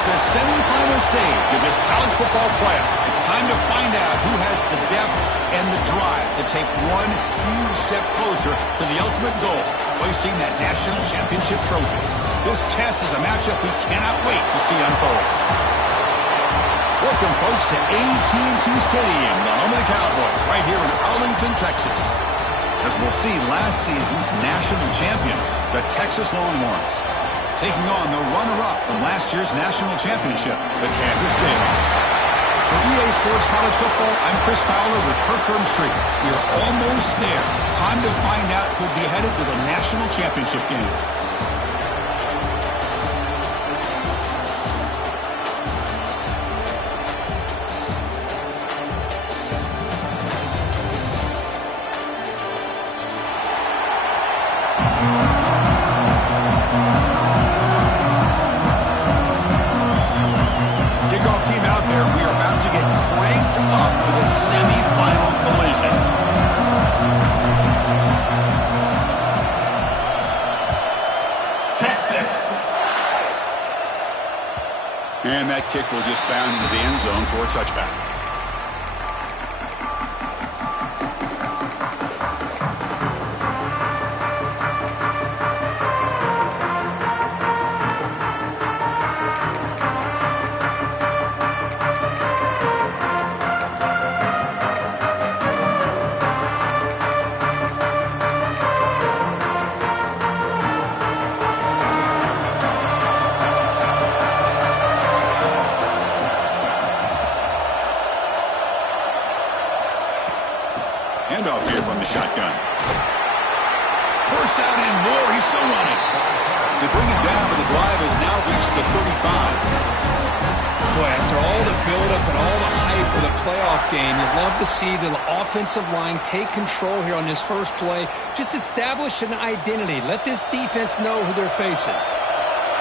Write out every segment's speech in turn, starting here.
It's the semifinal stage of this college football playoff. It's time to find out who has the depth and the drive to take one huge step closer to the ultimate goal, hoisting that national championship trophy. This test is a matchup we cannot wait to see unfold. Welcome, folks, to AT&T Stadium, the home of the Cowboys, right here in Arlington, Texas. As we'll see, last season's national champions, the Texas Longhorns, taking on the runner-up from last year's national championship, the Kansas Jayhawks. For EA Sports College Football, I'm Chris Fowler with Kirk Street. We are almost there. Time to find out who'll be headed to the national championship game. And that kick will just bound into the end zone for a touchback. Handoff here from the shotgun. First down and more. He's still running. They bring it down, but the drive has now reached the 35. Boy, after all the buildup and all the hype for the playoff game, you'd love to see the offensive line take control here on this first play. Just establish an identity. Let this defense know who they're facing.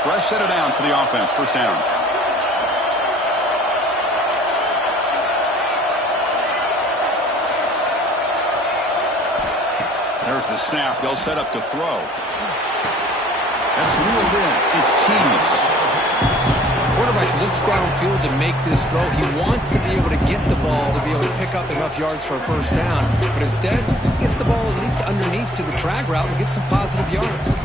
Fresh set of downs for the offense. First down. There's the snap. They'll set up to throw. That's reeled in. It's Tease. Quarterback looks downfield to make this throw. He wants to be able to get the ball to be able to pick up enough yards for a first down. But instead, he gets the ball at least underneath to the drag route and gets some positive yards.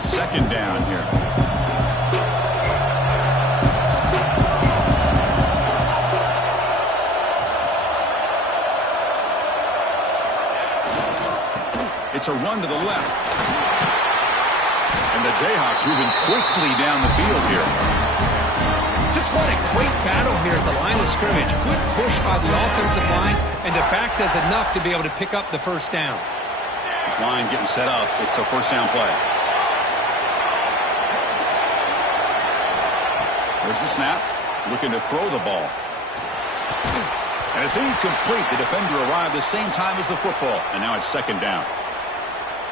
Second down here. It's a run to the left. And the Jayhawks moving quickly down the field here. Just what a great battle here at the line of scrimmage. Good push by the offensive line, and the back does enough to be able to pick up the first down. This line getting set up. It's a first down play. There's the snap, looking to throw the ball. And it's incomplete. The defender arrived the same time as the football, and now it's second down.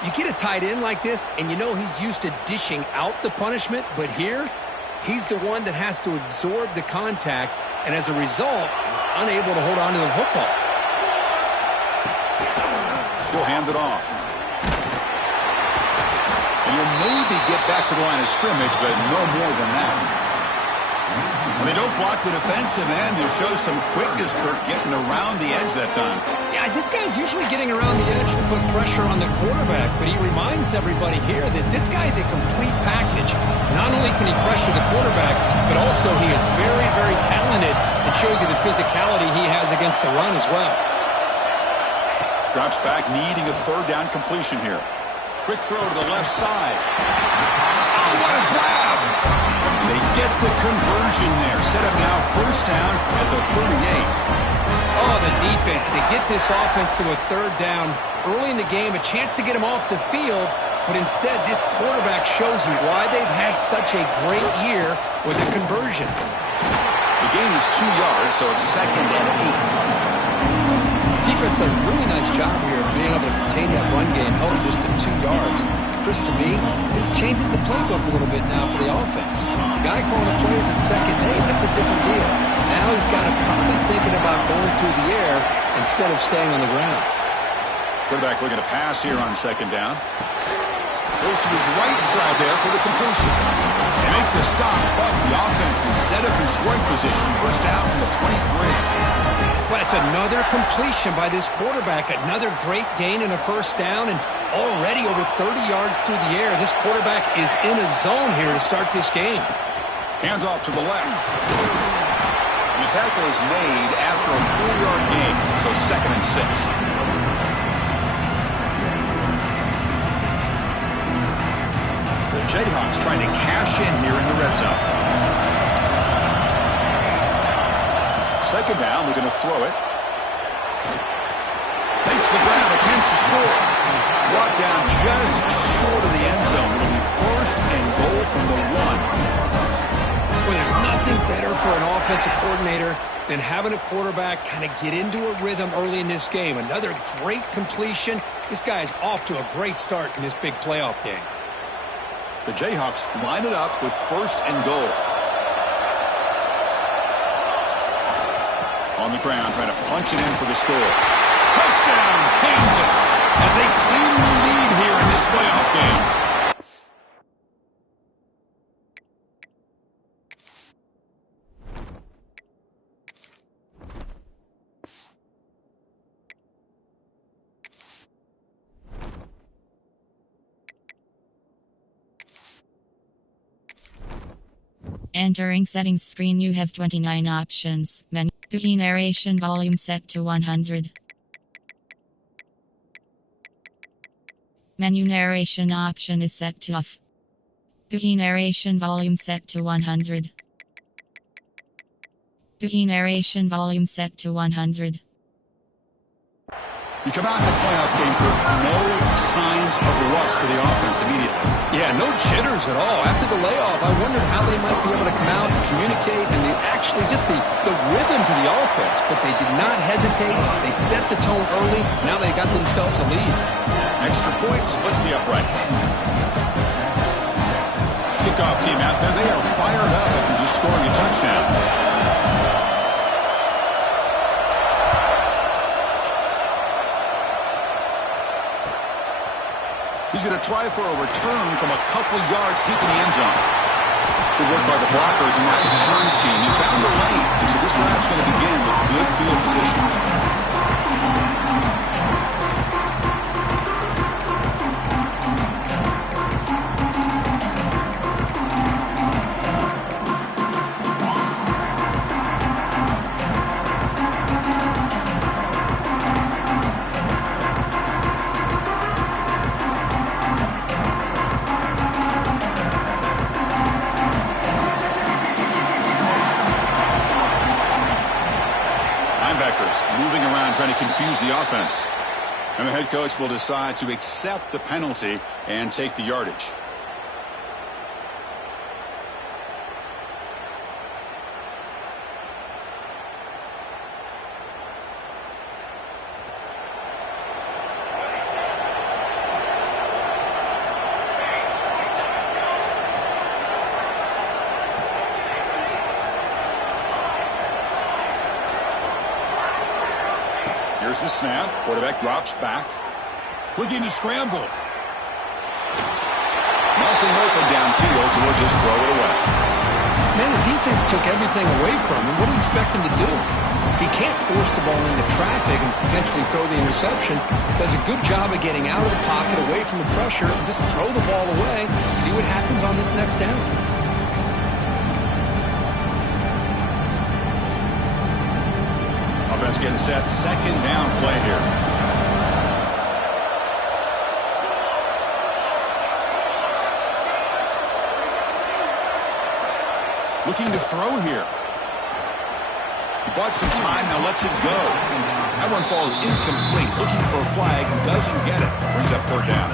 You get a tight end like this, and you know he's used to dishing out the punishment, but here, he's the one that has to absorb the contact, and as a result, he's unable to hold on to the football. He'll hand it off. And he'll maybe get back to the line of scrimmage, but no more than that. Well, they don't block the defensive end. It shows some quickness, Kirk, getting around the edge that time. Yeah, this guy's usually getting around the edge to put pressure on the quarterback, but he reminds everybody here that this guy's a complete package. Not only can he pressure the quarterback, but also he is very, very talented and shows you the physicality he has against the run as well. Drops back, needing a third down completion here. Quick throw to the left side. Oh, what a grab! They get the conversion there. Set up now first down at the 38. Oh, the defense. They get this offense to a third down early in the game, a chance to get him off the field, but instead this quarterback shows you why they've had such a great year with a conversion. The gain is 2 yards, so it's second and 8. Defense does a really nice job here of being able to contain that run game, held it just to 2 yards. Chris, to me, this changes the playbook a little bit now for the offense. The guy calling the plays at second and 8, that's a different deal. Now he's got to probably thinking about going through the air instead of staying on the ground. Quarterback looking to pass here on second down. Goes to his right side there for the completion. They make the stop, but the offense is set up in scoring position. First down from the 23. Well, it's another completion by this quarterback. Another great gain and a first down, and already over 30 yards through the air. This quarterback is in a zone here to start this game. Hands off to the left. And the tackle is made after a 4-yard gain, so 2nd and 6. The Jayhawks trying to cash in here in the red zone. Second down, we're going to throw it. Makes the grab, a chance to score. Brought down just short of the end zone. It'll be 1st and goal from the 1. Well, there's nothing better for an offensive coordinator than having a quarterback kind of get into a rhythm early in this game. Another great completion. This guy is off to a great start in this big playoff game. The Jayhawks line it up with 1st and goal. On the ground, trying to punch it in for the score. Touchdown, Kansas, as they claim the lead here in this playoff game. Entering settings screen, you have 29 options. Menu narration volume set to 100. Menu narration option is set to off. Narration volume set to 100. Narration volume set to 100. You come out in a playoff game, Kurt, no signs of rust for the offense immediately. Yeah, no jitters at all. After the layoff, I wondered how they might be able to come out and communicate and actually just the rhythm to the offense. But they did not hesitate. They set the tone early. Now they got themselves a lead. Extra point splits the uprights. Kickoff team out there. They are fired up after just scoring a touchdown. He's going to try for a return from a couple yards deep in the end zone. Good work by the blockers in that return team. He found the lane, and so this drive's going to begin with good field position. Moving around trying to confuse the offense. And the head coach will decide to accept the penalty and take the yardage. Here's the snap. Quarterback drops back. Looking to scramble. Nothing open downfield, so we'll just throw it away. Man, the defense took everything away from him. What do you expect him to do? He can't force the ball into traffic and potentially throw the interception. Does a good job of getting out of the pocket, away from the pressure, and just throw the ball away. See what happens on this next down. Offense getting set. Second down play here. Looking to throw here. He bought some time, now lets it go. That one falls incomplete. Looking for a flag, doesn't get it. Brings up third down.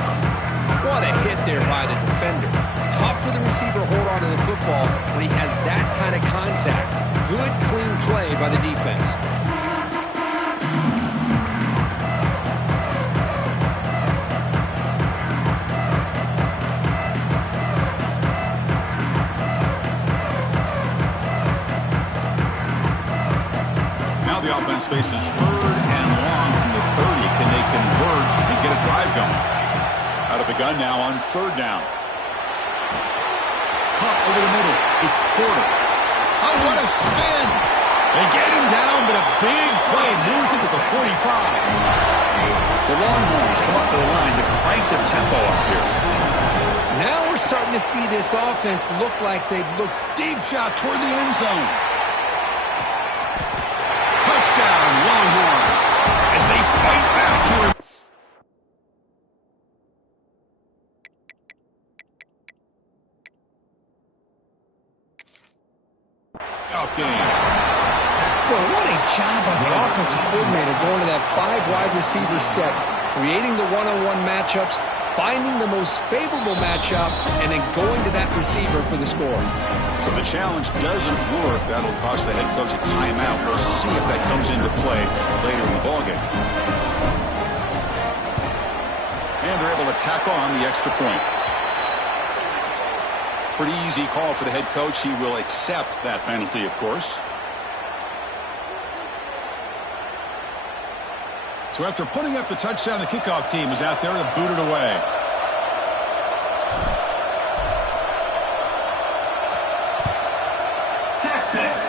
What a hit there by the defender. Tough for the receiver to hold on to the football when he has that kind of contact. Good, clean play by the defense. offense faces third and long from the 30. Can they convert and get a drive going? Out of the gun now on third down. Caught over the middle. It's Porter. Oh, what a spin! They get him down, but a big play moves into the 45. The Longhorns come up to the line to crank the tempo up here. Now we're starting to see this offense look like they've looked. Deep shot toward the end zone. Touchdown, Longhorns, as they fight back here. Off game. Well, what a job by the offensive coordinator going to that 5 wide receiver set, creating the one-on-one matchups, finding the most favorable matchup, and then going to that receiver for the score. So the challenge doesn't work. That'll cost the head coach a timeout. We'll see if that comes into play later in the ballgame. And they're able to tack on the extra point. Pretty easy call for the head coach. He will accept that penalty, of course. So after putting up the touchdown, the kickoff team is out there to boot it away. Texas.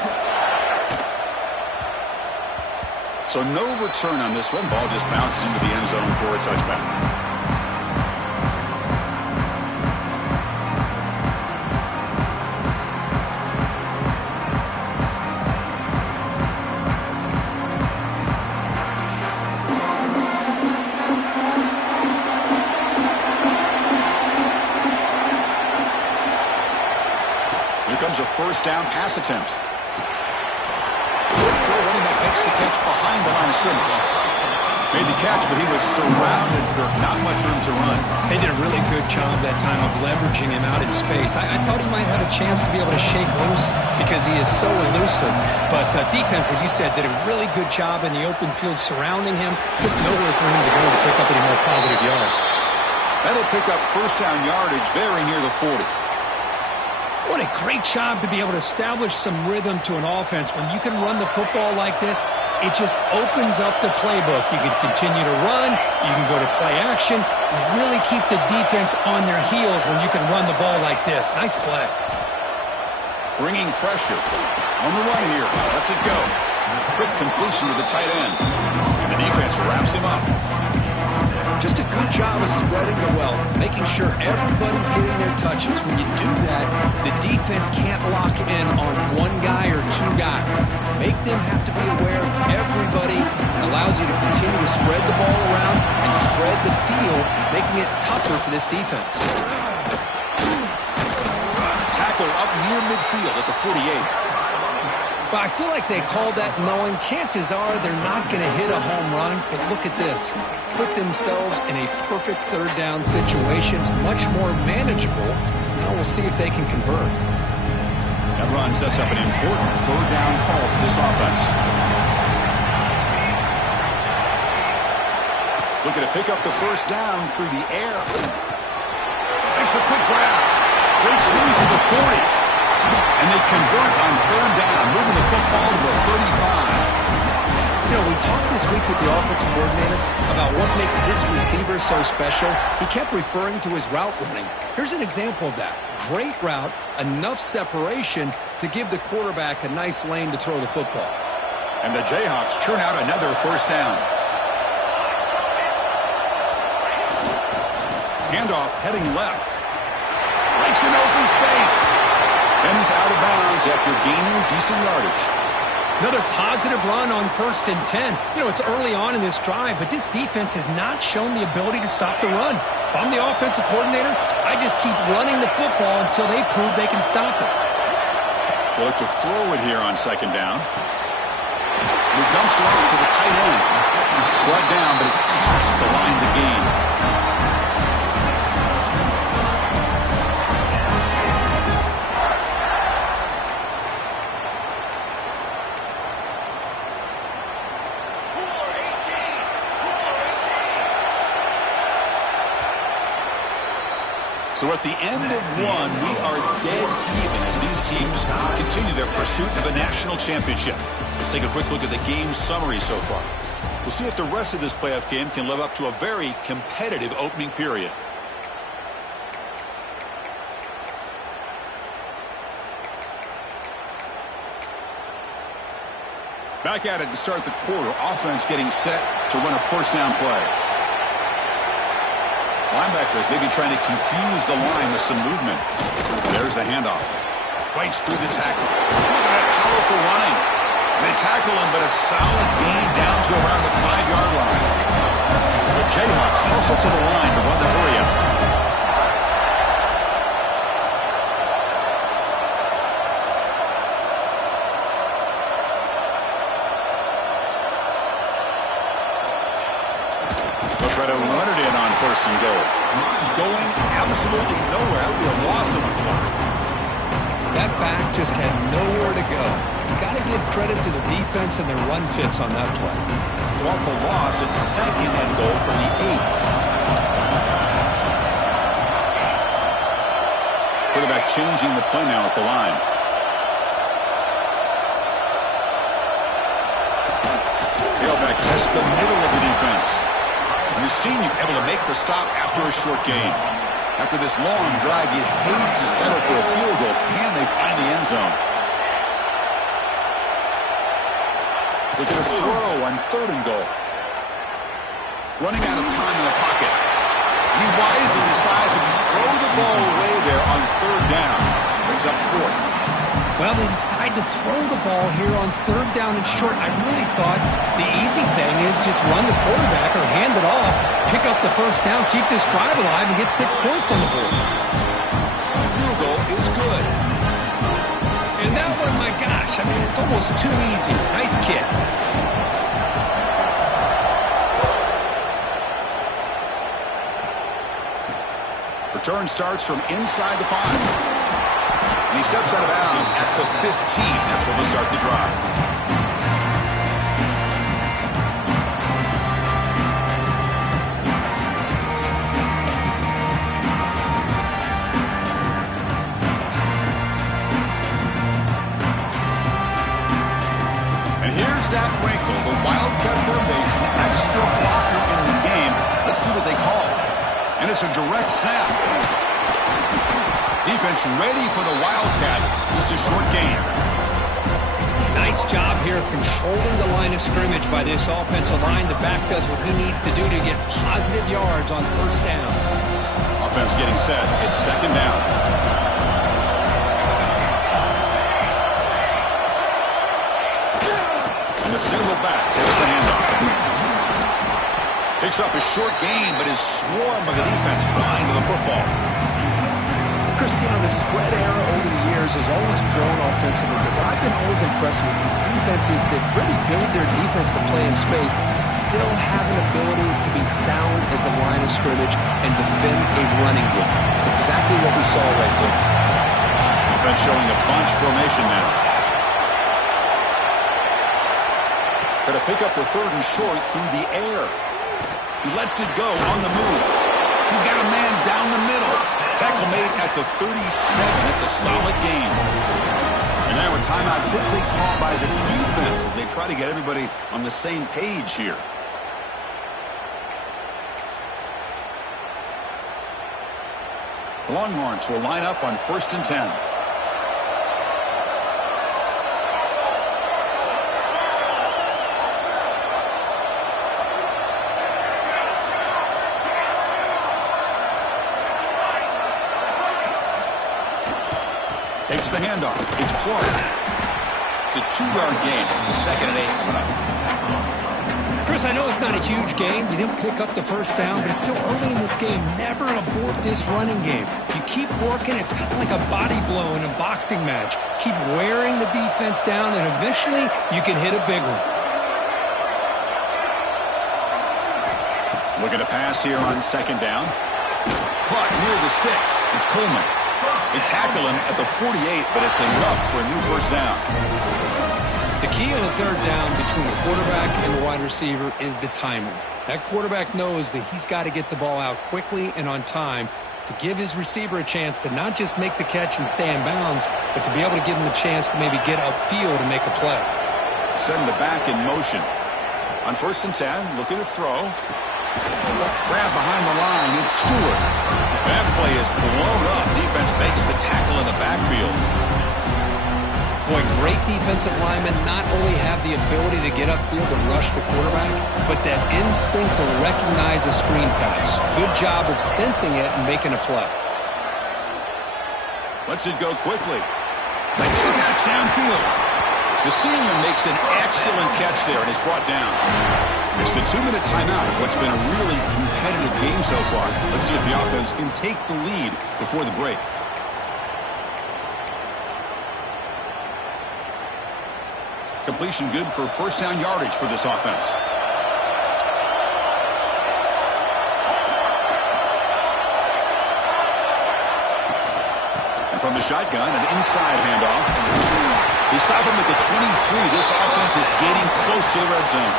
So no return on this one. Ball just bounces into the end zone for a touchback. A first down pass attempt. Running that makes the catch behind the line of scrimmage. Made the catch, but he was surrounded, Kirk. Not much room to run. They did a really good job that time of leveraging him out in space. I thought he might have a chance to be able to shake loose because he is so elusive. But defense, as you said, did a really good job in the open field surrounding him. Just nowhere for him to go to pick up any more positive yards. That'll pick up first down yardage very near the 40. What a great job to be able to establish some rhythm to an offense. When you can run the football like this, it just opens up the playbook. You can continue to run. You can go to play action. You really keep the defense on their heels when you can run the ball like this. Nice play. Bringing pressure on the run here. Lets it go. Quick completion to the tight end. The defense wraps him up. Just a good job of spreading the wealth, making sure everybody's getting their touches. When you do that, the defense can't lock in on one guy or two guys. Make them have to be aware of everybody. It allows you to continue to spread the ball around and spread the field, making it tougher for this defense. Tackle up near midfield at the 48. But I feel like they called that knowing chances are they're not going to hit a home run. But look at this. Put themselves in a perfect third down situation. It's much more manageable. Now we'll see if they can convert. That run sets up an important third down call for this offense. Looking to pick up the first down through the air. Makes a quick grab. Breaks loose at the 40. And they convert on third down, moving the football to the 35. You know, we talked this week with the offensive coordinator about what makes this receiver so special. He kept referring to his route running. Here's an example of that. Great route, enough separation to give the quarterback a nice lane to throw the football. And the Jayhawks churn out another first down. Handoff heading left. Breaks an open space. And he's out of bounds after gaining decent yardage. Another positive run on 1st and 10. You know, it's early on in this drive, but this defense has not shown the ability to stop the run. If I'm the offensive coordinator, I just keep running the football until they prove they can stop it. They'll look to throw it here on second down. He dumps it off to the tight end. Brought down, but it's past the line to gain. So So at the end of one, we are dead even as these teams continue their pursuit of the national championship. Let's take a quick look at the game summary so far. We'll see if the rest of this playoff game can live up to a very competitive opening period. Back at it to start the quarter. Offense getting set to run a first down play. Linebackers maybe trying to confuse the line with some movement. There's the handoff. Fights through the tackle. Look at that powerful running. They tackle him, but a solid gain down to around the 5-yard line. The Jayhawks hustle to the line to run the hurry up. Try to run it in on first and goal. Going absolutely nowhere. That would be a loss on the play. That back just had nowhere to go. Got to give credit to the defense and their run fits on that play. So off the loss, it's second and goal from the 8. Quarterback changing the play now at the line. Tailback tests the middle of the defense. You've seen you're able to make the stop after a short gain. After this long drive, you'd hate to settle for a field goal. Can they find the end zone? Look at a throw on third and goal. Running out of time in the pocket. And he wisely decides to just throw the ball away there on third down. Brings up fourth. Well, they decide to throw the ball here on third down and short. I really thought the easy thing is just run the quarterback or hand it off, pick up the first down, keep this drive alive, and get 6 points on the board. The field goal is good. And that one, my gosh, I mean, it's almost too easy. Nice kick. Return starts from inside the 5. And he steps out of bounds at the 15. That's where they'll start the drive. And here's that wrinkle, the Wildcat formation, extra blocker in the game. Let's see what they call. And it's a direct snap. Defense ready for the Wildcat. Just a short gain. Nice job here of controlling the line of scrimmage by this offensive line. The back does what he needs to do to get positive yards on first down. Offense getting set. It's second down. And the single back takes the handoff. Picks up a short gain, but is swarmed by the defense flying to the football. Cristiano, the spread era over the years has always grown offensively, but what I've been always impressed with defenses that really build their defense to play in space still have an ability to be sound at the line of scrimmage and defend a running game. It's exactly what we saw right there. Defense showing a bunch formation now. Got to pick up the third and short through the air. He lets it go on the move. He's got a man down the middle. Tackle made at the 37. That's a solid gain. And now a timeout quickly called by the defense as they try to get everybody on the same page here. The Longhorns will line up on 1st and 10. Takes the handoff. It's Clark. It's a 2-yard gain. 2nd and 8 coming up. Chris, I know it's not a huge gain. You didn't pick up the first down, but it's still early in this game. Never abort this running game. You keep working. It's kind of like a body blow in a boxing match. Keep wearing the defense down, and eventually you can hit a big one. Look at a pass here on 2nd down. Caught near the sticks. It's Coleman. They tackle him at the 48, but it's enough for a new first down. The key on a third down between the quarterback and the wide receiver is the timing. That quarterback knows that he's got to get the ball out quickly and on time to give his receiver a chance to not just make the catch and stay in bounds, but to be able to give him a chance to maybe get upfield and make a play. Send the back in motion. On 1st and 10, looking to throw. Grab behind the line, it's Stewart. That play is blown up. Defense makes the tackle in the backfield. Boy, great defensive linemen not only have the ability to get upfield and rush the quarterback, but that instinct to recognize a screen pass. Good job of sensing it and making a play. Lets it go quickly. Makes the catch downfield. The senior makes an excellent catch there and is brought down. It's the 2-minute timeout of what's been a really competitive game so far. Let's see if the offense can take the lead before the break. Completion good for first down yardage for this offense. And from the shotgun, an inside handoff. Beside them at the 23, this offense is getting close to the red zone.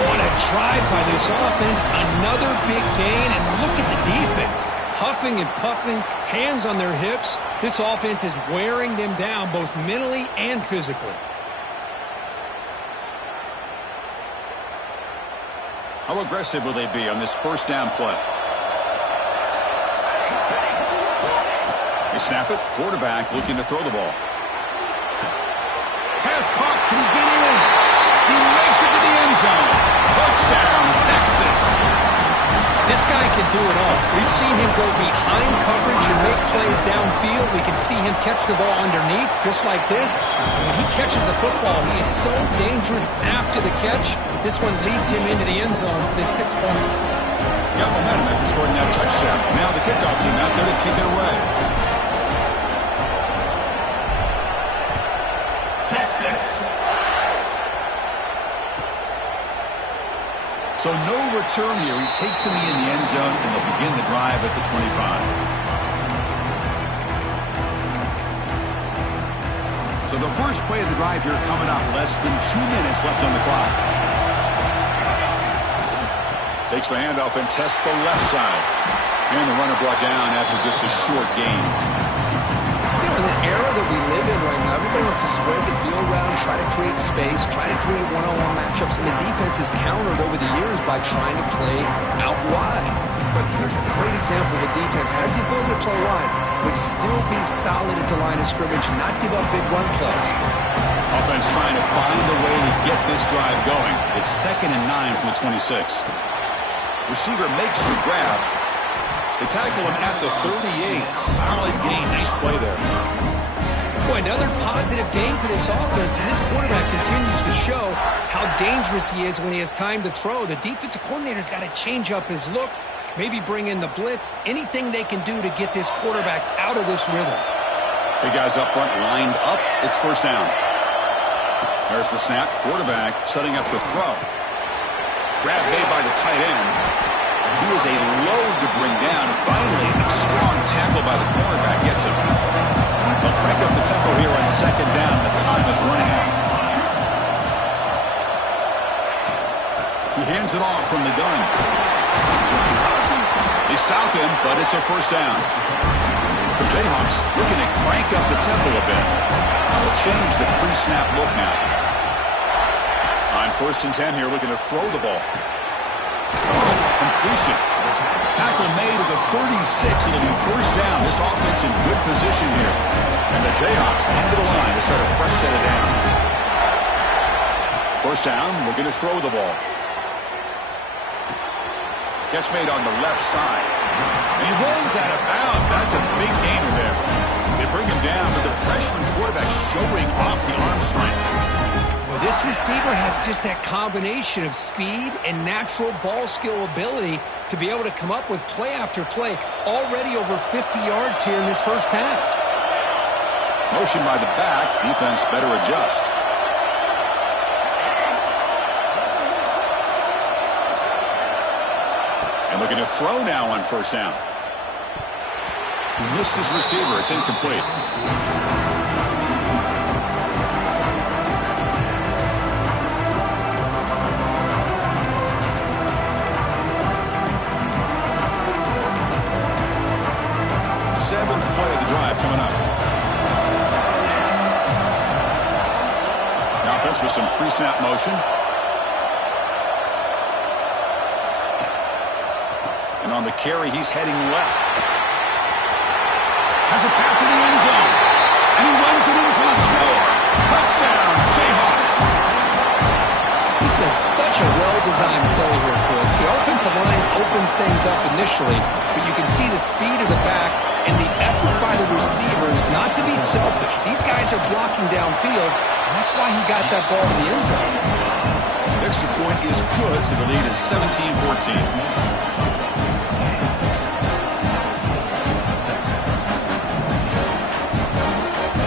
What a drive by this offense. Another big gain, and look at the defense. Huffing and puffing, hands on their hips. This offense is wearing them down both mentally and physically. How aggressive will they be on this first down play? They snap it. Quarterback looking to throw the ball. Pass caught. Can he get in? He makes it to the end zone. Touchdown, Texas. This guy can do it all. We've seen him go behind coverage and make plays downfield. We can see him catch the ball underneath, just like this. And when he catches a football, he is so dangerous after the catch. This one leads him into the end zone for the 6 points. Got momentum after scoring that touchdown. Now the kickoff team out there to kick it away. Texas. So no return here. He takes him in the end zone, and they'll begin the drive at the 25. So the first play of the drive here coming up. Less than 2 minutes left on the clock. Takes the handoff and tests the left side. And the runner brought down after just a short gain. You know, in the era that we live in right now, everybody wants to spread the field around, try to create space, try to create one-on-one matchups, and the defense has countered over the years by trying to play out wide. But here's a great example of a defense has the ability to play wide, but still be solid at the line of scrimmage, not give up big run plays. Offense trying to find a way to get this drive going. It's 2nd and 9 from the 26. Receiver makes the grab. They tackle him at the 38. Solid gain. Nice play there. Boy, another positive game for this offense, and this quarterback continues to show how dangerous he is when he has time to throw. The defensive coordinator's got to change up his looks, maybe bring in the blitz, anything they can do to get this quarterback out of this rhythm. Big guys up front lined up. It's first down. There's the snap. Quarterback setting up the throw. Grab made by the tight end. He was a load to bring down. And finally, a strong tackle by the cornerback gets him. They'll crank up the tempo here on 2nd down. The time is running out. He hands it off from the gun. They stop him, but it's a first down. The Jayhawks looking to crank up the tempo a bit. They'll change the pre-snap look now. On 1st and 10 here, looking to throw the ball. Completion. Tackle made at the 36. It'll be first down. This offense in good position here. And the Jayhawks into the line to start a fresh set of downs. First down, looking to throw the ball. Catch made on the left side. And he runs out of bounds. That's a big gainer there. They bring him down, but the freshman quarterback showing off the arm strength. Well, this receiver has just that combination of speed and natural ball skill ability to be able to come up with play after play. Already over 50 yards here in this first half. Motion by the back. Defense better adjust. And looking to throw now on first down. He missed his receiver. It's incomplete. 7th play of the drive coming up. The offense with some pre-snap motion. And on the carry, he's heading left. Has a path to the end zone. And he runs it in for the score. Touchdown, Jayhawks. This is such a well-designed play here, Chris. The offensive line opens things up initially, but you can see the speed of the back and the effort by the receivers not to be selfish. These guys are blocking downfield. That's why he got that ball in the end zone. The extra point is good, so the lead is 17-14.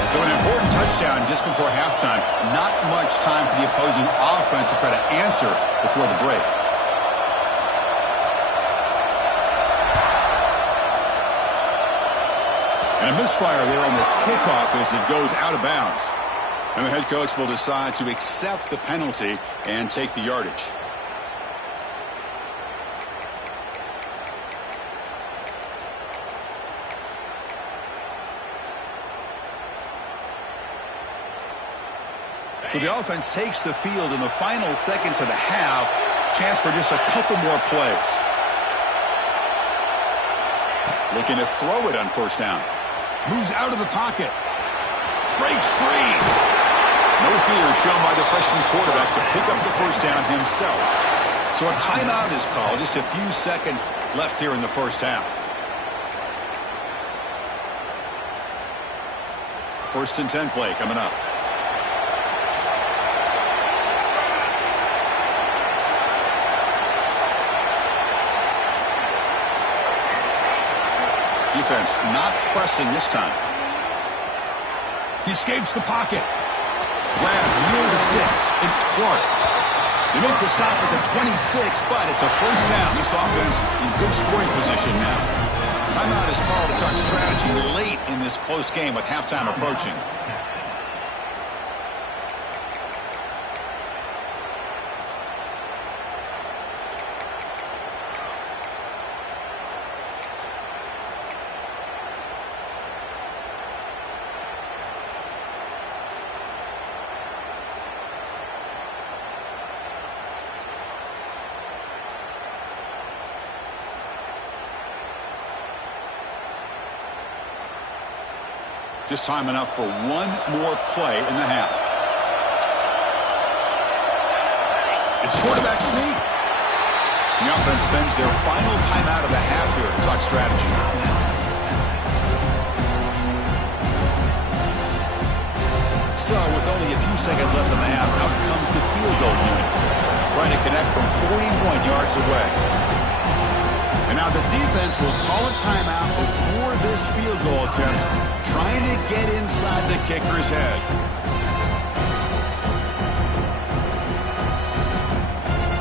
So an important touchdown just before halftime. Not much time for the opposing offense to try to answer before the break. And a misfire there on the kickoff as it goes out of bounds. And the head coach will decide to accept the penalty and take the yardage. So the offense takes the field in the final seconds of the half. Chance for just a couple more plays. Looking to throw it on first down. Moves out of the pocket. Breaks free. No fear shown by the freshman quarterback to pick up the first down himself. So a timeout is called. Just a few seconds left here in the first half. First and 10 play coming up. Defense not pressing this time. He escapes the pocket. Grabbed near the sticks. It's Clark. They make the stop at the 26, but it's a first down. This offense in good scoring position now. Timeout is called to talk strategy late in this close game with halftime approaching. Just time enough for one more play in the half. It's quarterback sneak. The offense spends their final timeout of the half here to talk strategy. So with only a few seconds left in the half, out comes the field goal unit. Trying to connect from 41 yards away. And now the defense will call a timeout before this field goal attempt, trying to get inside the kicker's head.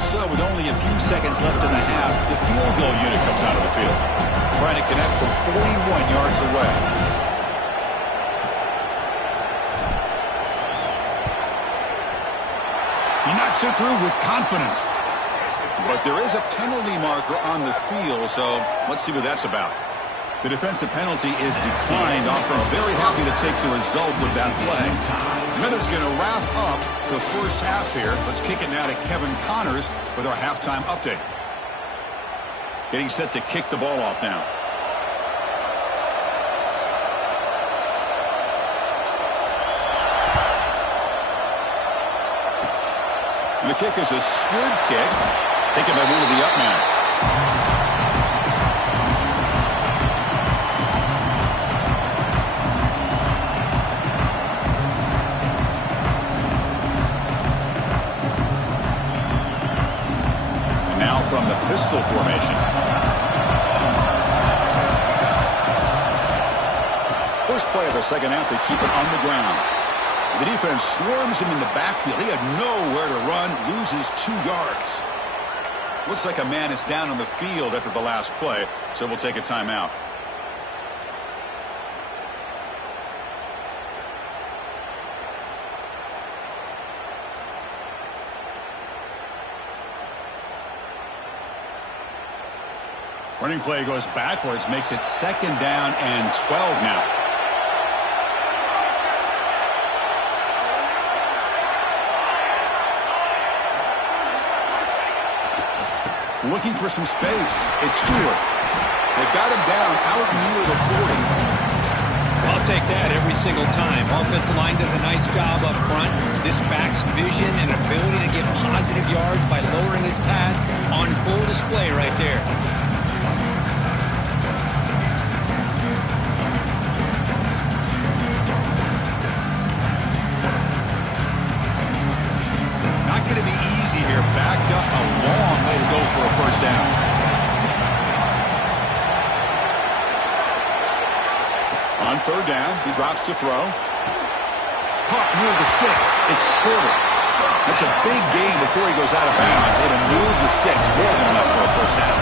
So with only a few seconds left in the half, the field goal unit comes out of the field, trying to connect from 41 yards away. He knocks it through with confidence. But there is a penalty marker on the field, so let's see what that's about. The defensive penalty is declined. Offense very happy to take the result of that play. Miller's going to wrap up the first half here. Let's kick it now to Kevin Connors with our halftime update. Getting set to kick the ball off now. And the kick is a squib kick. Taken by one of the up man. And now from the pistol formation. First play of the second half, they keep it on the ground. The defense swarms him in the backfield. He had nowhere to run, loses 2 yards. Looks like a man is down on the field after the last play, so we'll take a timeout. Running play goes backwards, makes it 2nd down and 12 now. Looking for some space. It's Stewart. They've got him down out near the 40. I'll take that every single time. Offensive line does a nice job up front. This back's vision and ability to get positive yards by lowering his pads on full display right there. Not going to be easy here. Backed up a long way to go for a 1st down. On 3rd down, he drops to throw. Caught near the sticks. It's Porter. That's a big gain before he goes out of bounds. It'll move the sticks more than enough for a 1st down.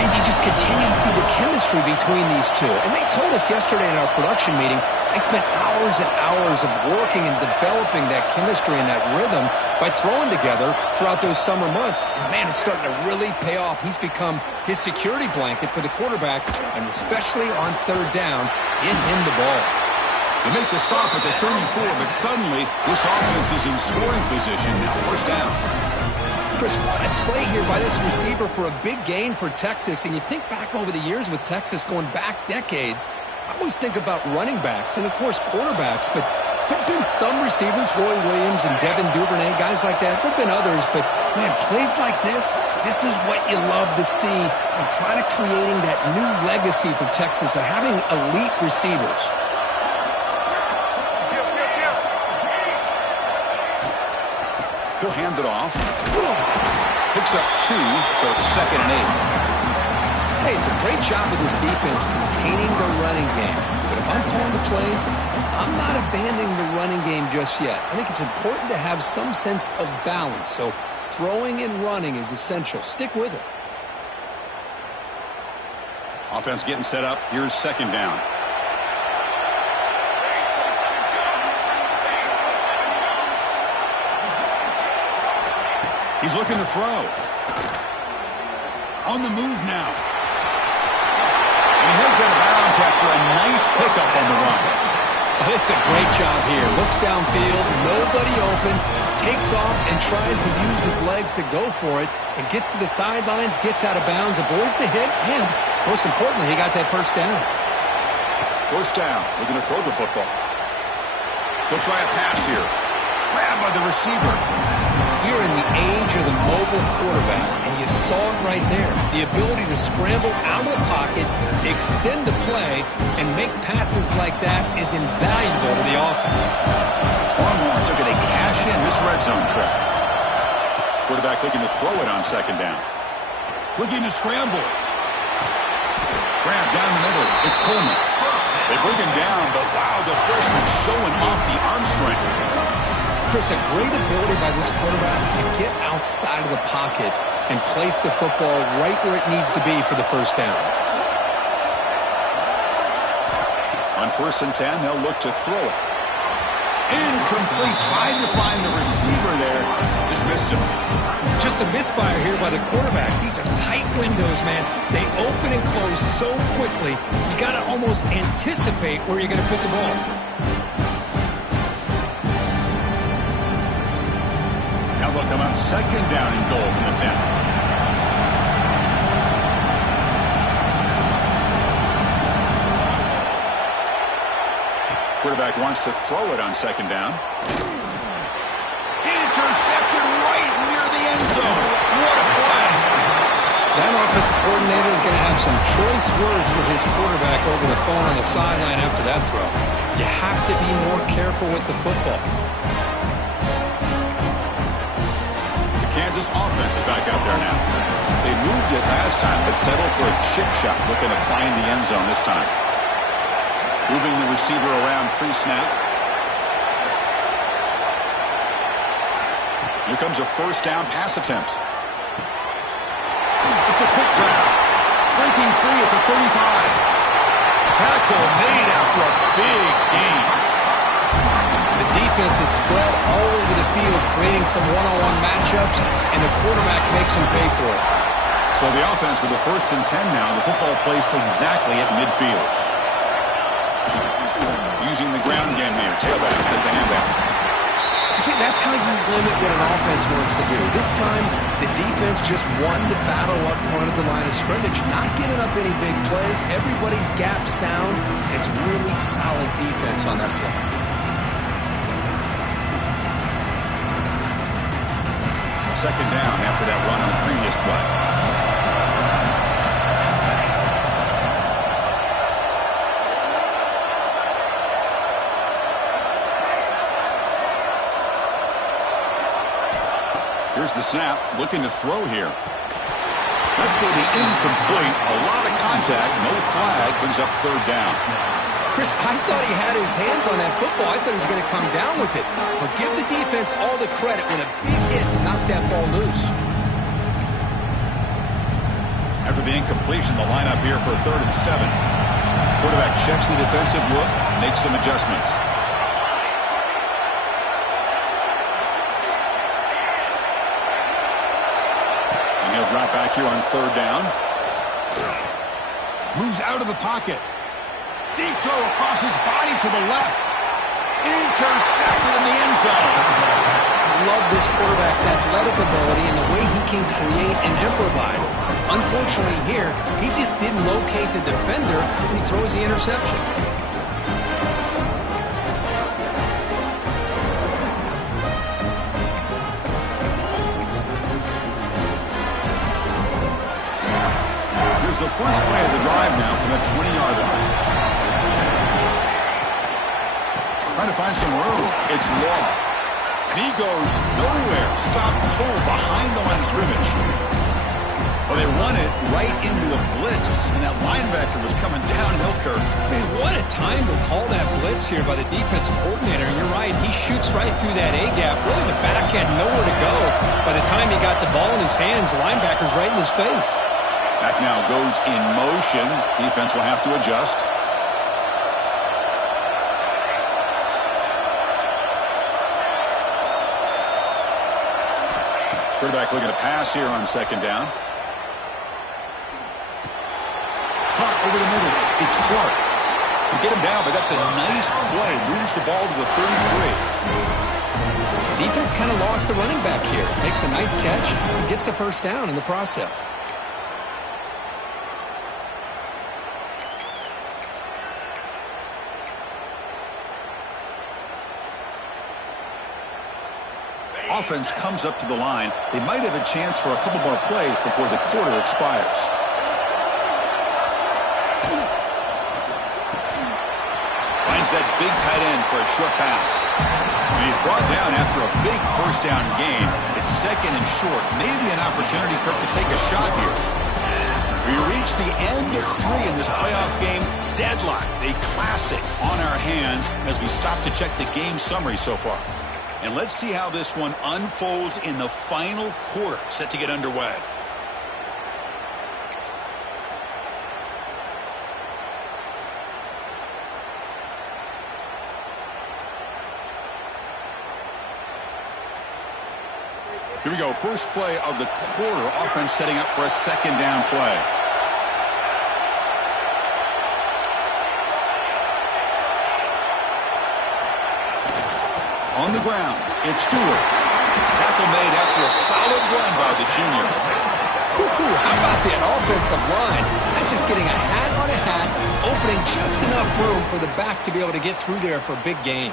And you just continue to see the chemistry between these two. And they told us yesterday in our production meeting, they spent hours and hours of working and developing that chemistry and that rhythm by throwing together throughout those summer months. And, man, it's starting to really pay off. He's become his security blanket for the quarterback, and especially on 3rd down, get him the ball. They make the stop at the 34, but suddenly this offense is in scoring position now. 1st down. Chris, what a play here by this receiver for a big gain for Texas. And you think back over the years with Texas going back decades, I always think about running backs and, of course, quarterbacks. But there have been some receivers, Roy Williams and Devin Duvernay, guys like that. There have been others. But, man, plays like this is what you love to see. And try to creating that new legacy for Texas of having elite receivers. He'll hand it off. Picks up 2, so it's 2nd and 8. Hey, it's a great job of this defense containing the running game. But if I'm calling the plays, I'm not abandoning the running game just yet. I think it's important to have some sense of balance. So throwing and running is essential. Stick with it. Offense getting set up. Here's 2nd down. He's looking to throw. On the move now. And he heads out of bounds after a nice pickup on the run. Oh, this is a great job here. Looks downfield, nobody open, takes off and tries to use his legs to go for it, and gets to the sidelines, gets out of bounds, avoids the hit, and most importantly, he got that 1st down. 1st down. Looking to throw the football. He'll try a pass here. Grabbed by the receiver. You're in the age of the mobile quarterback, and you saw it right there. The ability to scramble out of the pocket, extend the play, and make passes like that is invaluable to the offense. Longhorns are going to cash in this red zone trip. Quarterback looking to throw it on 2nd down. Looking to scramble. Grab down the middle. It's Coleman. They bring him down, but wow, the freshman showing off the arm strength. Chris, a great ability by this quarterback to get outside of the pocket and place the football right where it needs to be for the 1st down. On 1st and 10, they'll look to throw it. Incomplete. Tried to find the receiver there. Just missed him. Just a misfire here by the quarterback. These are tight windows, man. They open and close so quickly, you got to almost anticipate where you're going to put the ball. Now they'll come up 2nd down and goal from the 10. Quarterback wants to throw it on 2nd down. Intercepted right near the end zone. What a play. That offensive coordinator is going to have some choice words for his quarterback over the phone on the sideline after that throw. You have to be more careful with the football. Kansas offense is back out there now. They moved it last time, but settled for a chip shot, looking to find the end zone this time. Moving the receiver around pre-snap. Here comes a 1st down pass attempt. It's a quick grab. Breaking free at the 35. Tackle made after a big gain. The defense is spread all over the field, creating some one-on-one matchups, and the quarterback makes him pay for it. So the offense with the 1st and 10 now. The football placed exactly at midfield. Using the ground game here. Tailback has the handoff. See, that's how you limit what an offense wants to do. This time, the defense just won the battle up front of the line of scrimmage, not giving up any big plays. Everybody's gap sound. It's really solid defense on that play. Second down after that run on the previous play. Here's the snap, looking to throw here. That's going to be incomplete. A lot of contact, no flag, brings up 3rd down. Chris, I thought he had his hands on that football. I thought he was going to come down with it. But give the defense all the credit with a big hit to knock that ball loose. After the incompletion, the lineup here for 3rd and 7. Quarterback checks the defensive look, makes some adjustments. Drop back here on 3rd down. Moves out of the pocket. Deep throw across his body to the left. Intercepted in the end zone. I love this quarterback's athletic ability and the way he can create and improvise. Unfortunately here, he just didn't locate the defender when he throws the interception. The first play of the drive now from the 20-yard line. Trying to find some room. It's Law. And he goes nowhere. Stop cold behind the line of scrimmage. Well, they run it right into a blitz, and that linebacker was coming downhill, Kirk. Man, what a time to call that blitz here by the defensive coordinator. And you're right, he shoots right through that A-gap. Really, the back had nowhere to go. By the time he got the ball in his hands, the linebacker's right in his face. Back now goes in motion. Defense will have to adjust. Quarterback looking to pass here on 2nd down. Hunt over the middle. It's Clark. To get him down, but that's a nice play. Moves the ball to the 33. Defense kind of lost the running back here. Makes a nice catch and gets the 1st down in the process. Offense comes up to the line. They might have a chance for a couple more plays before the quarter expires. Finds that big tight end for a short pass. And he's brought down after a big 1st down gain. It's 2nd and short. Maybe an opportunity for him to take a shot here. We reach the end of 3 in this playoff game. Deadlocked. A classic on our hands as we stop to check the game summary so far. And let's see how this one unfolds in the final quarter, set to get underway. Here we go, first play of the quarter. Offense setting up for a 2nd down play. On the ground, it's Stewart. Tackle made after a solid run by the junior. How about that offensive line? That's just getting a hat on a hat, opening just enough room for the back to be able to get through there for a big gain.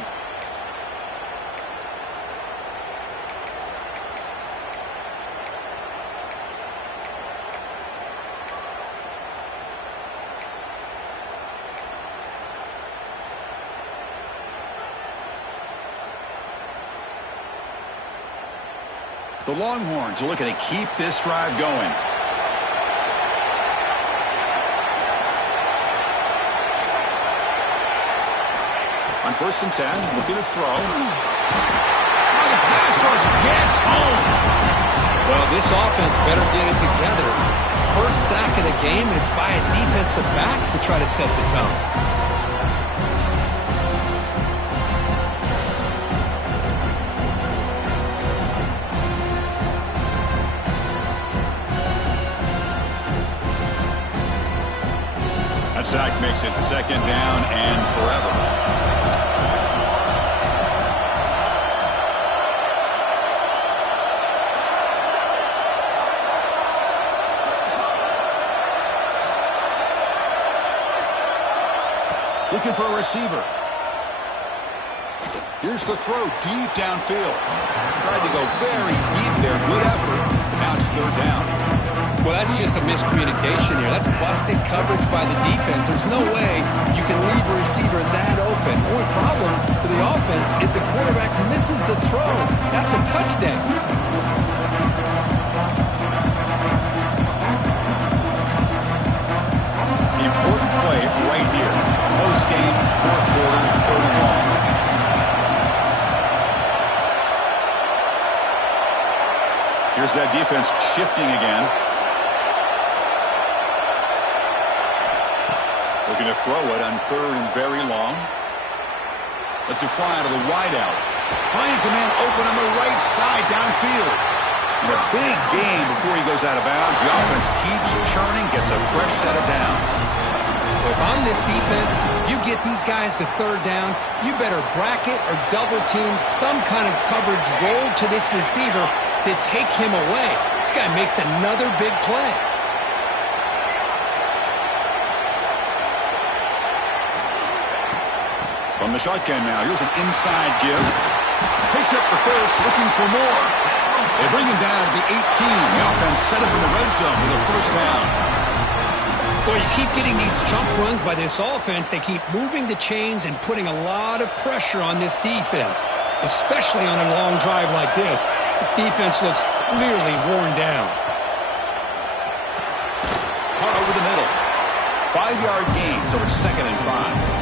The Longhorns are looking to keep this drive going. On 1st and 10, looking to throw. The pass rush gets home. Well, this offense better get it together. First sack of the game, and it's by a defensive back to try to set the tone. sack makes it second down and forever. Looking for a receiver. Here's the throw deep downfield. Tried to go very deep there. Good effort. Now it's third down. Well, that's just a miscommunication here. That's busted coverage by the defense. There's no way you can leave a receiver that open. The only problem for the offense is the quarterback misses the throw. That's a touchdown. Important play right here. Close game, fourth quarter, third and long. Here's that defense shifting again. Looking to throw it on third and very long. Lets it fly out of the wideout. Finds a man open on the right side downfield. And a big gain before he goes out of bounds. The offense keeps churning, gets a fresh set of downs. If I'm this defense, you get these guys to third down, you better bracket or double team some kind of coverage roll to this receiver to take him away. This guy makes another big play. From the shotgun now, here's an inside give. Picks up the first, looking for more. They bring him down to the 18. The offense set up in the red zone with a first down. Well, you keep getting these chunk runs by this offense. They keep moving the chains and putting a lot of pressure on this defense, especially on a long drive like this. This defense looks clearly worn down. Caught over the middle. 5-yard gain, so it's 2nd and 5.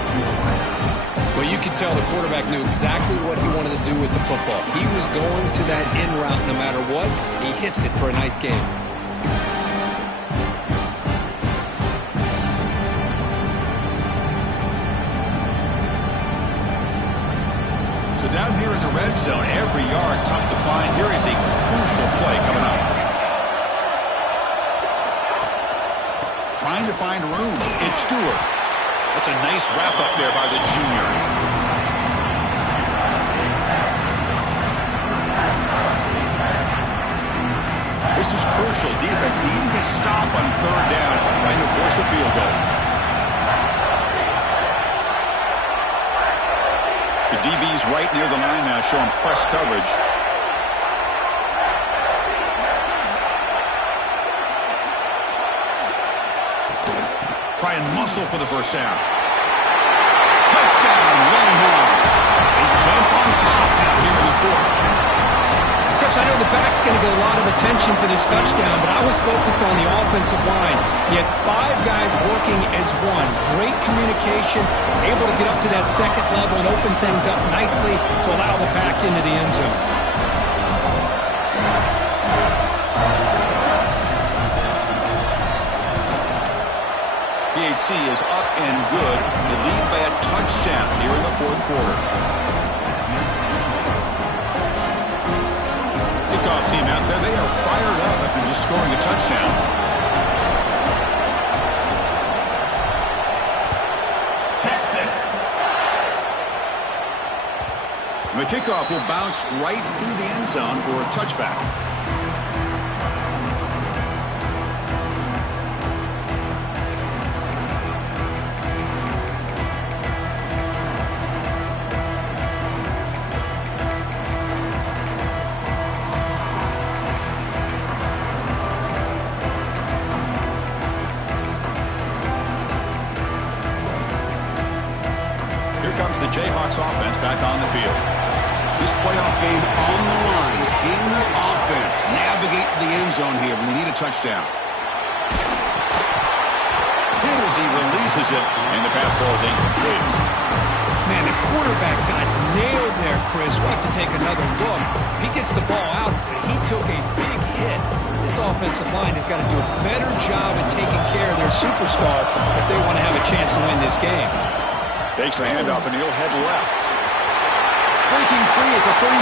Well, you can tell the quarterback knew exactly what he wanted to do with the football. He was going to that in route no matter what. He hits it for a nice game. So down here in the red zone, every yard tough to find. Here is a crucial play coming up. Trying to find room. It's Stewart. That's a nice wrap-up there by the junior. This is crucial. Defense needing a stop on third down, trying to force a field goal. The DB's right near the line now, showing press coverage. Try and muscle for the first down. Touchdown, Longhorns. They jump on top now here in the fourth. Chris, I know the back's going to get a lot of attention for this touchdown, but I was focused on the offensive line. You had 5 guys working as one. Great communication, able to get up to that second level and open things up nicely to allow the back into the end zone. PAT is up and good. They lead by a touchdown here in the fourth quarter. Kickoff team out there, they are fired up after just scoring a touchdown. Texas. And the kickoff will bounce right through the end zone for a touchback. Jayhawks offense back on the field. This playoff game on the line. Can the offense navigate the end zone here when they need a touchdown? Hit as he releases it, and the pass ball is incomplete. Man, the quarterback got nailed there, Chris. We'll have to take another look. He gets the ball out, but he took a big hit. This offensive line has got to do a better job at taking care of their superstar if they want to have a chance to win this game. Takes the handoff, and he'll head left. Breaking free at the 35.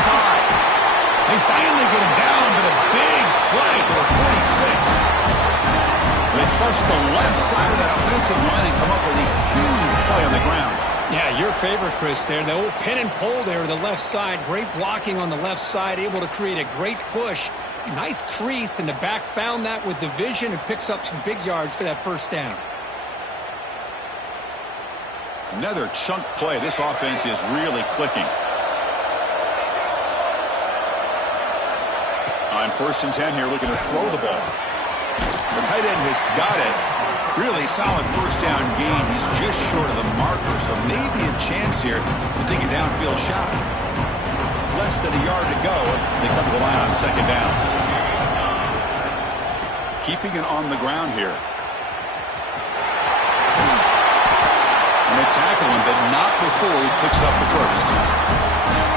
They finally get him down, but a big play for a 46. They trust the left side of that offensive line and come up with a huge play on the ground. Yeah, your favorite, Chris, there. The old pin and pull there, the left side. Great blocking on the left side, able to create a great push. Nice crease, and the back found that with the vision and picks up some big yards for that first down. Another chunk play. This offense is really clicking. On 1st and 10 here, looking to throw the ball. The tight end has got it. Really solid first down gain. He's just short of the marker, so maybe a chance here to take a downfield shot. Less than a yard to go as they come to the line on 2nd down. Keeping it on the ground here. And they tackle him, but not before he picks up the first.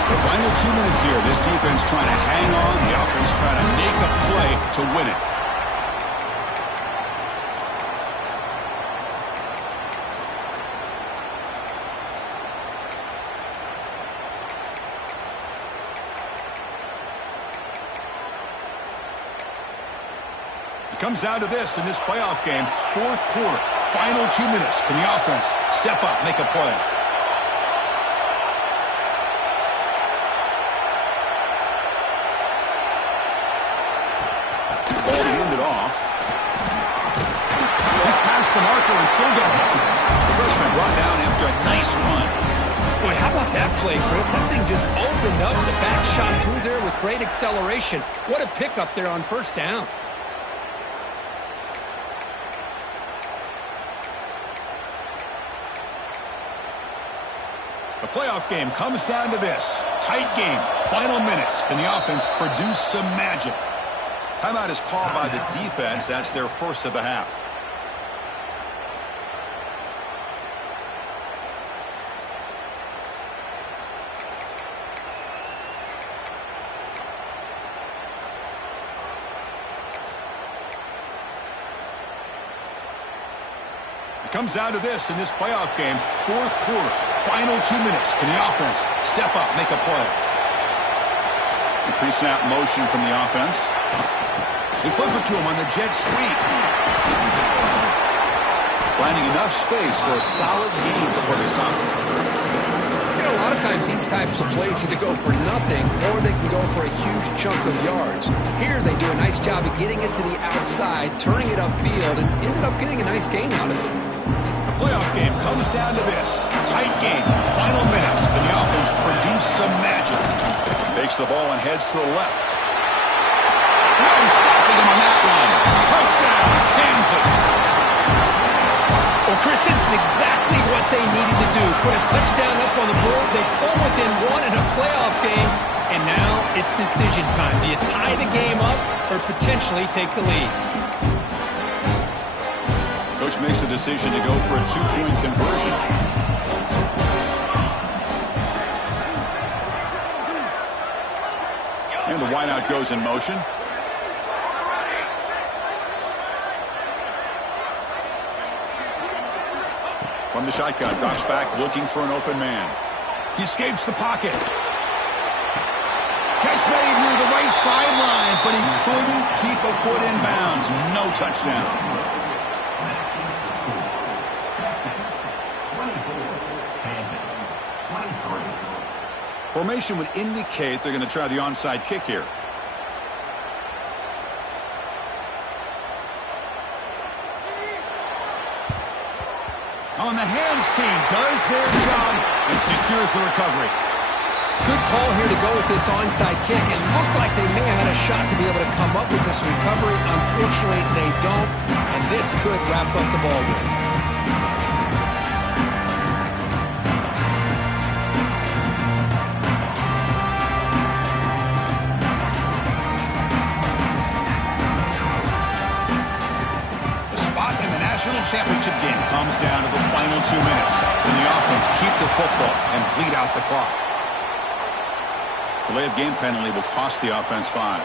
The final 2 minutes here. This defense trying to hang on. The offense trying to make a play to win it. It comes down to this in this playoff game. 4th quarter, final 2 minutes. Can the offense step up, make a play? Ball handed off. He's past the marker and still going. The freshman brought down after a nice run. Boy, how about that play, Chris? That thing just opened up. The back shot through there with great acceleration. What a pickup there on 1st down. The playoff game comes down to this. Tight game. Final minutes. Can the offense produce some magic? Timeout is called by the defense. That's their first of the half. It comes down to this in this playoff game. 4th quarter. Final 2 minutes. Can the offense step up, make a play? The pre-snap motion from the offense. They flip it to him on the jet sweep. Finding enough space for a solid gain before they stop. You know, a lot of times these types of plays either go for nothing or they can go for a huge chunk of yards. Here they do a nice job of getting it to the outside, turning it upfield, and ended up getting a nice gain out of it. Playoff game comes down to this. Tight game. Final minutes. Can the offense produce some magic? Takes the ball and heads to the left. Now he's stopping him on that run. Touchdown, Kansas. Well, Chris, this is exactly what they needed to do. Put a touchdown up on the board. They pull within one in a playoff game. And now it's decision time. Do you tie the game up or potentially take the lead? Coach makes the decision to go for a 2-point conversion. And the wideout goes in motion. From the shotgun, drops back looking for an open man. He escapes the pocket. Catch made near the right sideline, but he couldn't keep a foot in bounds. No touchdown. Formation would indicate they're going to try the onside kick here. On the hands team does their job and secures the recovery. Good call here to go with this onside kick. It looked like they may have had a shot to be able to come up with this recovery. Unfortunately, they don't, and this could wrap up the ball game. Championship game comes down to the final 2 minutes. Can the offense keep the football and bleed out the clock? Delay of game penalty will cost the offense 5.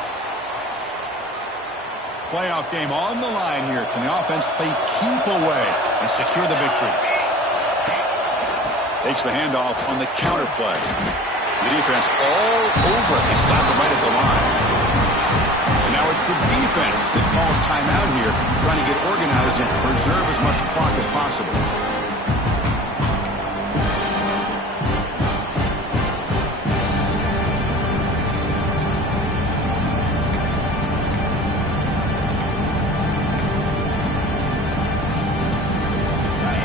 Playoff game on the line here. Can the offense play keep away and secure the victory? Takes the handoff on the counter play. The defense all over it. They stop him right at the line. And now it's the defense that calls timeout here, trying to get organized and preserve as much clock as possible.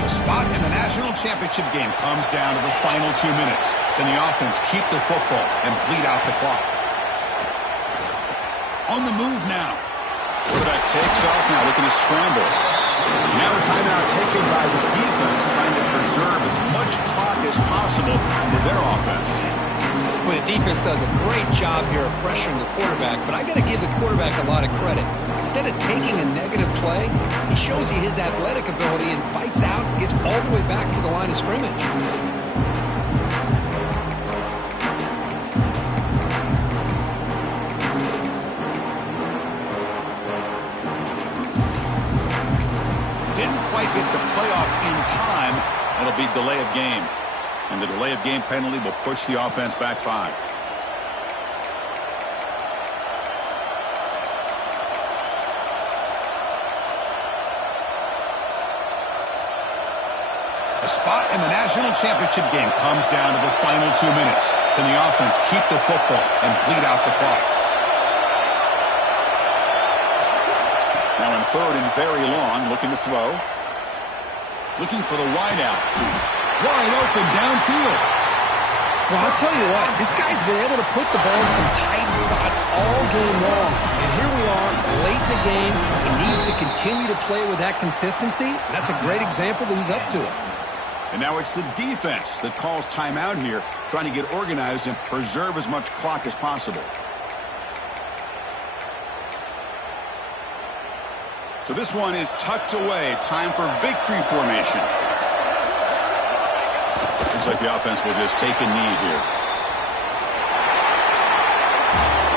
The spot in the national championship game comes down to the final 2 minutes. Can the offense keep the football and bleed out the clock? On the move now. Quarterback takes off now, looking to scramble. Now a timeout taken by the defense, trying to preserve as much clock as possible for their offense. Well, the defense does a great job here of pressuring the quarterback, but I got to give the quarterback a lot of credit. Instead of taking a negative play, he shows you his athletic ability and fights out and gets all the way back to the line of scrimmage. Didn't quite get the playoff in time. It'll be delay of game. And the delay of game penalty will push the offense back 5. A spot in the national championship game comes down to the final 2 minutes. Can the offense keep the football and bleed out the clock? Now in third and very long, looking to throw. Looking for the wide out. Wide open downfield. Well, I'll tell you what, this guy's been able to put the ball in some tight spots all game long. And here we are, late in the game. He needs to continue to play with that consistency. That's a great example that he's up to it. And now it's the defense that calls timeout here, trying to get organized and preserve as much clock as possible. So this one is tucked away. Time for victory formation. Looks like the offense will just take a knee here.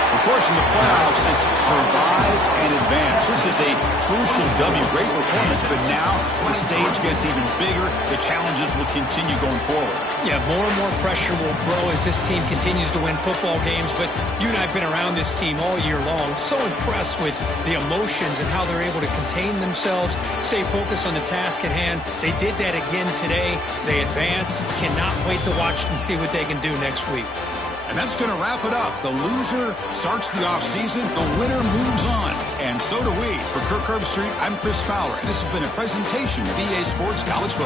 Of course, in the playoffs, it's survive and advance. This is a crucial W. Great performance, but now the stage gets even bigger. The challenges will continue going forward. Yeah, more and more pressure will grow as this team continues to win football games. But you and I have been around this team all year long. So impressed with the emotions and how they're able to contain themselves, stay focused on the task at hand. They did that again today. They advance. Cannot wait to watch and see what they can do next week. And that's going to wrap it up. The loser starts the offseason. The winner moves on. And so do we. For Kirk Herbstreit, I'm Chris Fowler. And this has been a presentation of EA Sports College Football.